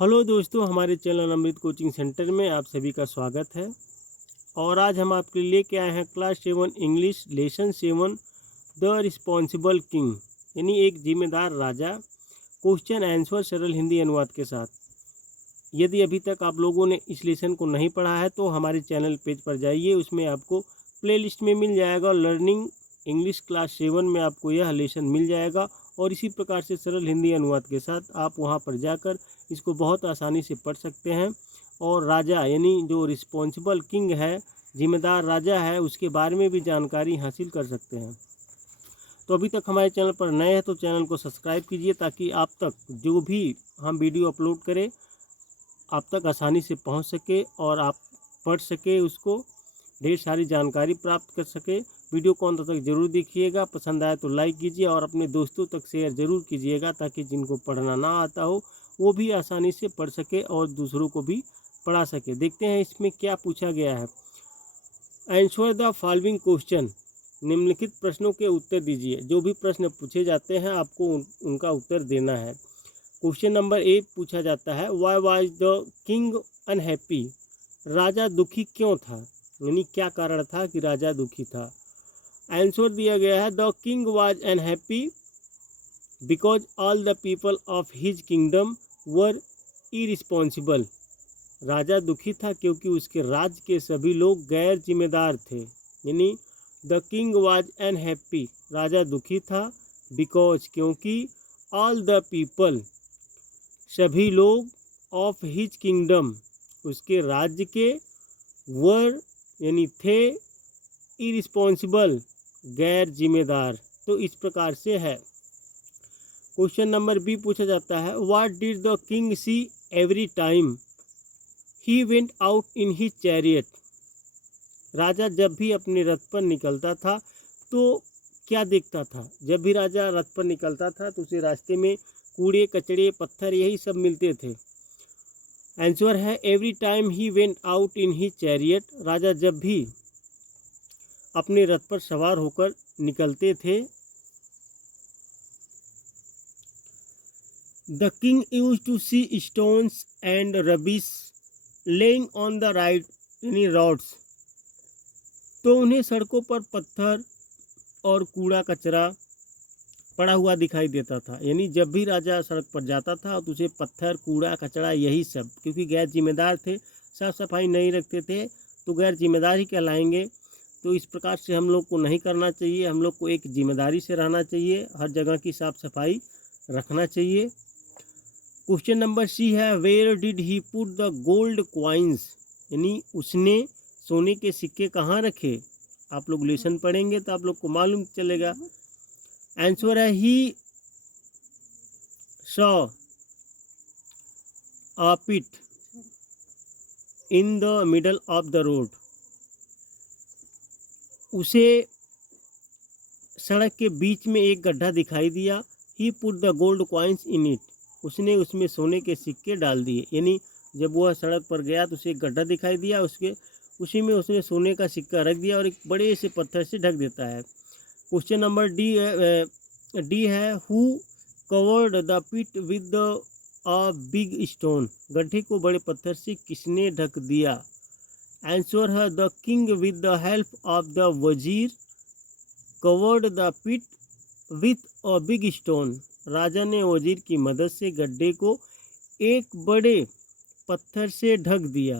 Hello दोस्तों, हमारे channel अमृत coaching centre में आप सभी का स्वागत है। और आज हम आपके लिए लेके आए हैं class 7 English lesson 7 the responsible king, यानी एक जिम्मेदार राजा। क्वेश्चन आंसर सरल हिंदी अनुवाद के साथ। यदि अभी तक आप लोगों ने इस लेसन को नहीं पढ़ा है तो हमारे चैनल पेज पर जाइए, उसमें आपको प्लेलिस्ट में मिल जाएगा लर्निंग इंग्लिश क्लास 7 में आपको यह लेसन मिल जाएगा। और इसी प्रकार से सरल हिंदी अनुवाद के साथ आप वहां पर जाकर इसको बहुत आसानी से पढ़ सकते हैं। और राजा यानी जो रिस्पॉन्सिबल किंग है, जिम्मेदार राजा है, उसके बारे में भी जानकारी हासिल कर सकते हैं। तो अभी तक हमारे चैनल पर नए हैं तो चैनल को सब्सक्राइब कीजिए, ताकि आप तक जो भी हम वीडियो अपलोड करें आप तक आसानी से पहुंच सके और आप पढ़ सके, उसको ढेर सारी जानकारी प्राप्त कर सके। वीडियो को अंत तक जरूर देखिएगा, पसंद आए तो लाइक कीजिए और अपने दोस्तों तक शेयर जरूर कीजिएगा, ताकि जिनको पढ़ना ना आता हो वो भी आसानी से पढ़ सके और दूसरों को भी पढ़ा सके। देखते हैं इसमें क्या पूछा गया है। आंसर द फॉलोइंग क्वेश्चन, निम्नलिखित प्रश्नों के उत्तर दीजिए। जो भी प्रश्न पूछे जाते हैं आपको उनका उत्तर देना है। क्वेश्चन नंबर 1 पूछा जाता है, why was the king unhappy, राजा दुखी क्यों था, यानी क्या कारण था कि राजा दुखी था। आंसर दिया गया है, the king was unhappy because all the people of his kingdom were irresponsible, राजा दुखी था क्योंकि उसके राज्य के सभी लोग गैर जिम्मेदार थे। यानी द किंग वाज अनहैप्पी, राजा दुखी था, बिकॉज क्योंकि ऑल द पीपल, सभी लोग, ऑफ हिज किंगडम, उसके राज्य के, वर यानी थे, इरिस्पॉन्सिबल गैर जिम्मेदार। तो इस प्रकार से है। क्वेश्चन नंबर बी पूछा जाता है, what did the king see every time he went out in his chariot, राजा जब भी अपने रथ पर निकलता था तो क्या देखता था। जब भी राजा रथ पर निकलता था तो उसे रास्ते में कूड़े कचड़े पत्थर यही सब मिलते थे। आंसर है, every time he went out in his chariot, राजा जब भी अपने रथ पर सवार होकर निकलते थे। The king used to see stones and rubbish lying on the right यानी रोड्स, तो उन्हें सड़कों पर पत्थर और कूड़ा कचरा पड़ा हुआ दिखाई देता था। यानी जब भी राजा सड़क पर जाता था तो उसे पत्थर कूड़ा कचरा यही सब, क्योंकि गैर जिम्मेदार थे, साफ सफाई नहीं रखते थे तो गैर जिम्मेदार ही कहलाएंगे। तो इस प्रकार से हम लोग को नहीं करना चाहिए, हम लोग को एक जिम्मेदारी से रहना चाहिए, हर जगह की साफ सफाई रखना चाहिए। क्वेश्चन नंबर सी है, where did he put the gold coins, यानी उसने सोने के सिक्के कहाँ रखे। आप लोग लेसन पढ़ेंगे तो आप लोग को मालूम चलेगा। आंसर है, he saw a pit in the middle of the road, उसे सड़क के बीच में एक गड्ढा दिखाई दिया। He put the gold coins in it, उसने उसमें सोने के सिक्के डाल दिए। यानी जब वह सड़क पर गया तो उसे एक गड्ढा दिखाई दिया, उसी में उसने सोने का सिक्का रख दिया और एक बड़े से पत्थर से ढक देता है। क्वेश्चन नंबर डी है, who covered the pit with a big stone, गड्ढे को बड़े पत्थर से किसने ढक दिया। आंसर है, the king with the help of the wazir covered the pit with a big stone, राजा ने वजीर की मदद से गड्ढे को एक बड़े पत्थर से ढक दिया।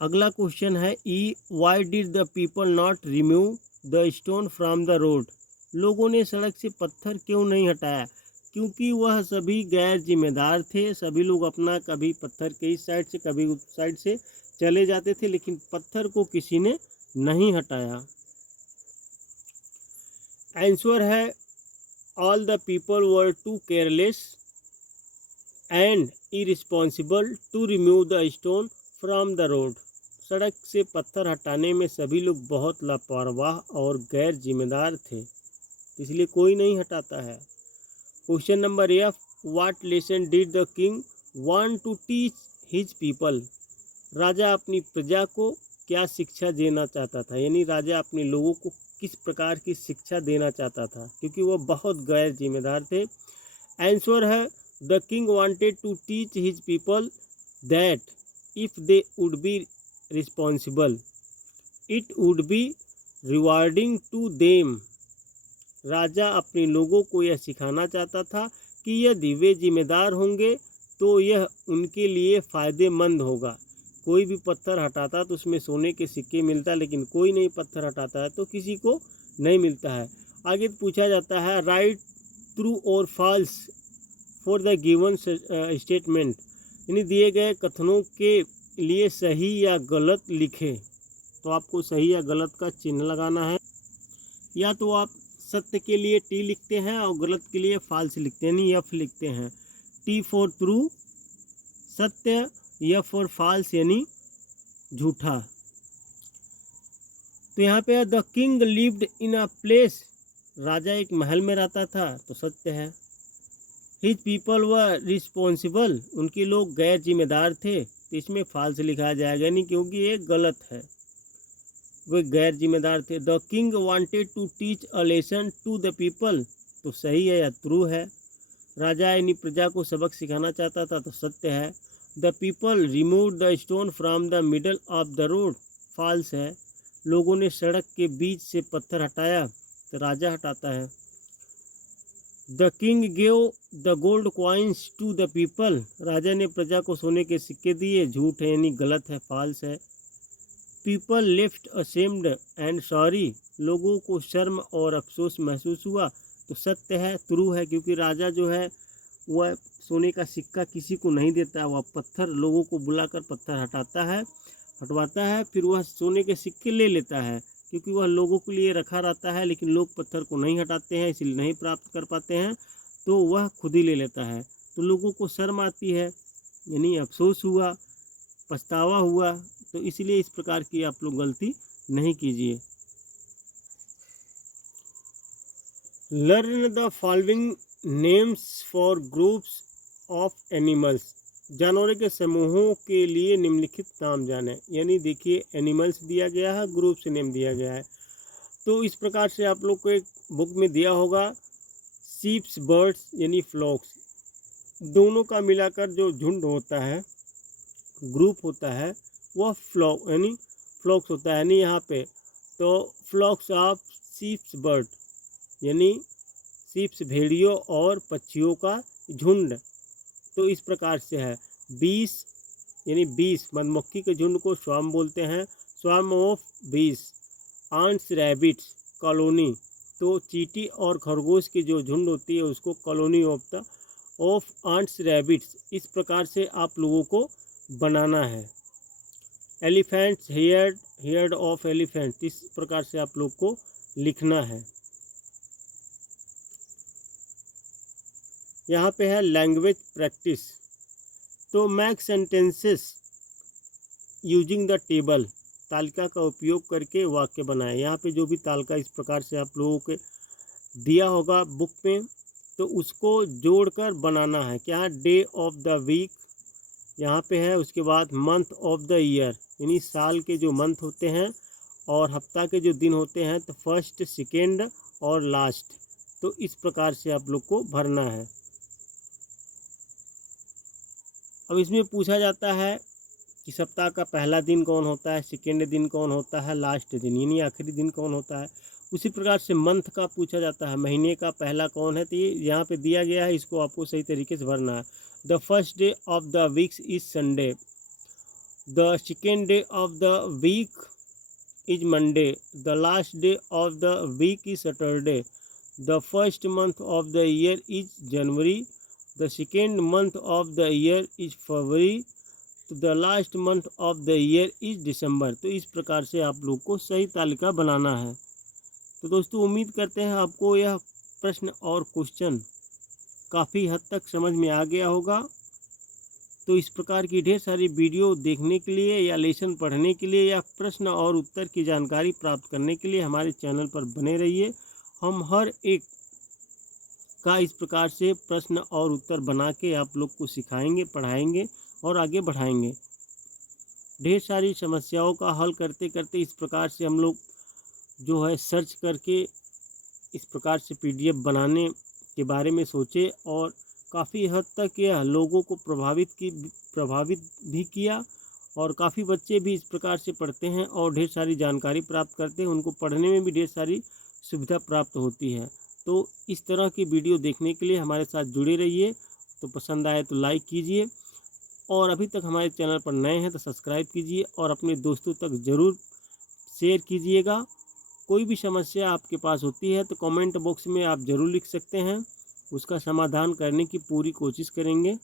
अगला क्वेश्चन है E, why did the people not remove the stone from the road, लोगों ने सड़क से पत्थर क्यों नहीं हटाया। क्योंकि वह सभी गैर जिम्मेदार थे, सभी लोग अपना कभी पत्थर के इस साइड से कभी उस साइड से चले जाते थे, लेकिन पत्थर को किसी ने नहीं हटाया। आंसर है, all the people were too careless and irresponsible to remove the stone from the road, सड़क से पत्थर हटाने में सभी लोग बहुत लापरवाह और गैर जिम्मेदार थे, इसलिए कोई नहीं हटाता है। Question number F, what lesson did the king want to teach his people, राजा अपनी प्रजा को क्या शिक्षा देना चाहता था। यानी राजा अपने लोगों को किस प्रकार की शिक्षा देना चाहता था, क्योंकि वह बहुत गैर जिम्मेदार थे। आंसर है, the king wanted to teach his people that if they would be responsible it would be rewarding to them. राजा अपने लोगों को यह सिखाना चाहता था कि यदि वे जिम्मेदार होंगे तो यह उनके लिए फ़ायदेमंद होगा। कोई भी पत्थर हटाता तो उसमें सोने के सिक्के मिलता, लेकिन कोई नहीं पत्थर हटाता है तो किसी को नहीं मिलता है। आगे पूछा जाता है राइट ट्रू और false for the given statement, यानी दिए गए कथनों के लिए सही या गलत लिखें। तो आपको सही या गलत का चिन्ह लगाना है, या तो आप सत्य के लिए टी लिखते हैं और गलत के लिए फॉल्स लिखते हैं, यानी एफ लिखते हैं। टी फॉर ट्रू सत्य, एफ फॉर फॉल्स यानी झूठा। तो यहाँ पे the king lived in a place, राजा एक महल में रहता था तो सत्य है। हिज पीपल वर रिस्पॉन्सिबल, उनके लोग गैर जिम्मेदार थे तो इसमें फॉल्स लिखा जाएगा, नहीं क्योंकि ये गलत है, वे गैर जिम्मेदार थे। The king wanted to teach a lesson to the people, तो सही है या ट्रू है। राजा यानी प्रजा को सबक सिखाना चाहता था तो सत्य है। The people remove the stone from the middle of the road, false है। लोगों ने सड़क के बीच से पत्थर हटाया तो राजा हटाता है। The king gave the gold coins to the people, राजा ने प्रजा को सोने के सिक्के दिए, झूठ है यानी गलत है, फॉल्स है। People left ashamed and sorry, लोगों को शर्म और अफसोस महसूस हुआ तो सत्य है, ट्रू है, क्योंकि राजा जो है वह सोने का सिक्का किसी को नहीं देता, वह पत्थर लोगों को बुलाकर पत्थर हटवाता है, फिर वह सोने के सिक्के ले लेता है, क्योंकि वह लोगों के लिए रखा रहता है, लेकिन लोग पत्थर को नहीं हटाते हैं, इसलिए नहीं प्राप्त कर पाते हैं, तो वह खुद ही ले लेता है। तो लोगों को शर्म आती है, यानी अफसोस हुआ, पछतावा हुआ, तो इसलिए इस प्रकार की आप लोग गलती नहीं कीजिए। Learn the following names for groups of animals, जानवरों के समूहों के लिए निम्नलिखित नाम जाने, यानी देखिए एनिमल्स दिया गया है, ग्रुप से नेम दिया गया है। तो इस प्रकार से आप लोग को एक बुक में दिया होगा शीप्स बर्ड्स यानी फ्लॉक्स, दोनों का मिलाकर जो झुंड होता है, ग्रुप होता है, वह फ्लॉक यानी फ्लॉक्स होता है। यानी यहाँ पे तो फ्लॉक्स ऑफ शीप्स बर्ड यानी शीप्स भेड़ियों और पक्षियों का झुंड, तो इस प्रकार से है। 20 यानी 20 मधुमक्खी के झुंड को स्वार्म बोलते हैं, swarm of 20। Ants rabbits colony, तो चींटी और खरगोश की जो झुंड होती है उसको कॉलोनी ऑफ आंट्स रैबिट्स, इस प्रकार से आप लोगों को बनाना है। एलिफेंट्स हेयर्ड ऑफ एलिफेंट, इस प्रकार से आप लोग को लिखना है। यहाँ पे है लैंग्वेज प्रैक्टिस, तो make sentences using the table, तालिका का उपयोग करके वाक्य बनाएं। यहाँ पे जो भी तालिका इस प्रकार से आप लोगों के दिया होगा बुक में, तो उसको जोड़कर बनाना है। क्या है, डे ऑफ द वीक यहाँ पे है, उसके बाद मंथ ऑफ द ईयर यानी साल के जो मंथ होते हैं, और हफ्ता के जो दिन होते हैं, तो फर्स्ट, सेकेंड और लास्ट, तो इस प्रकार से आप लोग को भरना है। अब इसमें पूछा जाता है कि सप्ताह का पहला दिन कौन होता है, सेकेंड दिन कौन होता है, लास्ट दिन यानी आखिरी दिन कौन होता है। उसी प्रकार से मंथ का पूछा जाता है, महीने का पहला कौन है, तो ये यहाँ पे दिया गया है, इसको आपको सही तरीके से भरना है। The first day of the weeks is Sunday, the second day of the week is Monday, the last day of the week is Saturday, the first month of the year is January, the second month of the year is February, तो the last month of the year is December. तो इस प्रकार से आप लोग को सही तालिका बनाना है। तो दोस्तों उम्मीद करते हैं आपको यह प्रश्न और क्वेश्चन काफ़ी हद तक समझ में आ गया होगा। तो इस प्रकार की ढेर सारी वीडियो देखने के लिए या लेसन पढ़ने के लिए या प्रश्न और उत्तर की जानकारी प्राप्त करने के लिए हमारे चैनल पर बने रहिए। हम हर एक का इस प्रकार से प्रश्न और उत्तर बना के आप लोग को सिखाएंगे, पढ़ाएंगे और आगे बढ़ाएंगे। ढेर सारी समस्याओं का हल करते करते इस प्रकार से हम लोग जो है सर्च करके इस प्रकार से PDF बनाने के बारे में सोचे और काफ़ी हद तक यह लोगों को प्रभावित भी किया और काफ़ी बच्चे भी इस प्रकार से पढ़ते हैं और ढेर सारी जानकारी प्राप्त करते हैं। उनको पढ़ने में भी ढेर सारी सुविधा प्राप्त होती है। तो इस तरह की वीडियो देखने के लिए हमारे साथ जुड़े रहिए। तो पसंद आए तो लाइक कीजिए और अभी तक हमारे चैनल पर नए हैं तो सब्सक्राइब कीजिए और अपने दोस्तों तक ज़रूर शेयर कीजिएगा। कोई भी समस्या आपके पास होती है तो कमेंट बॉक्स में आप ज़रूर लिख सकते हैं, उसका समाधान करने की पूरी कोशिश करेंगे।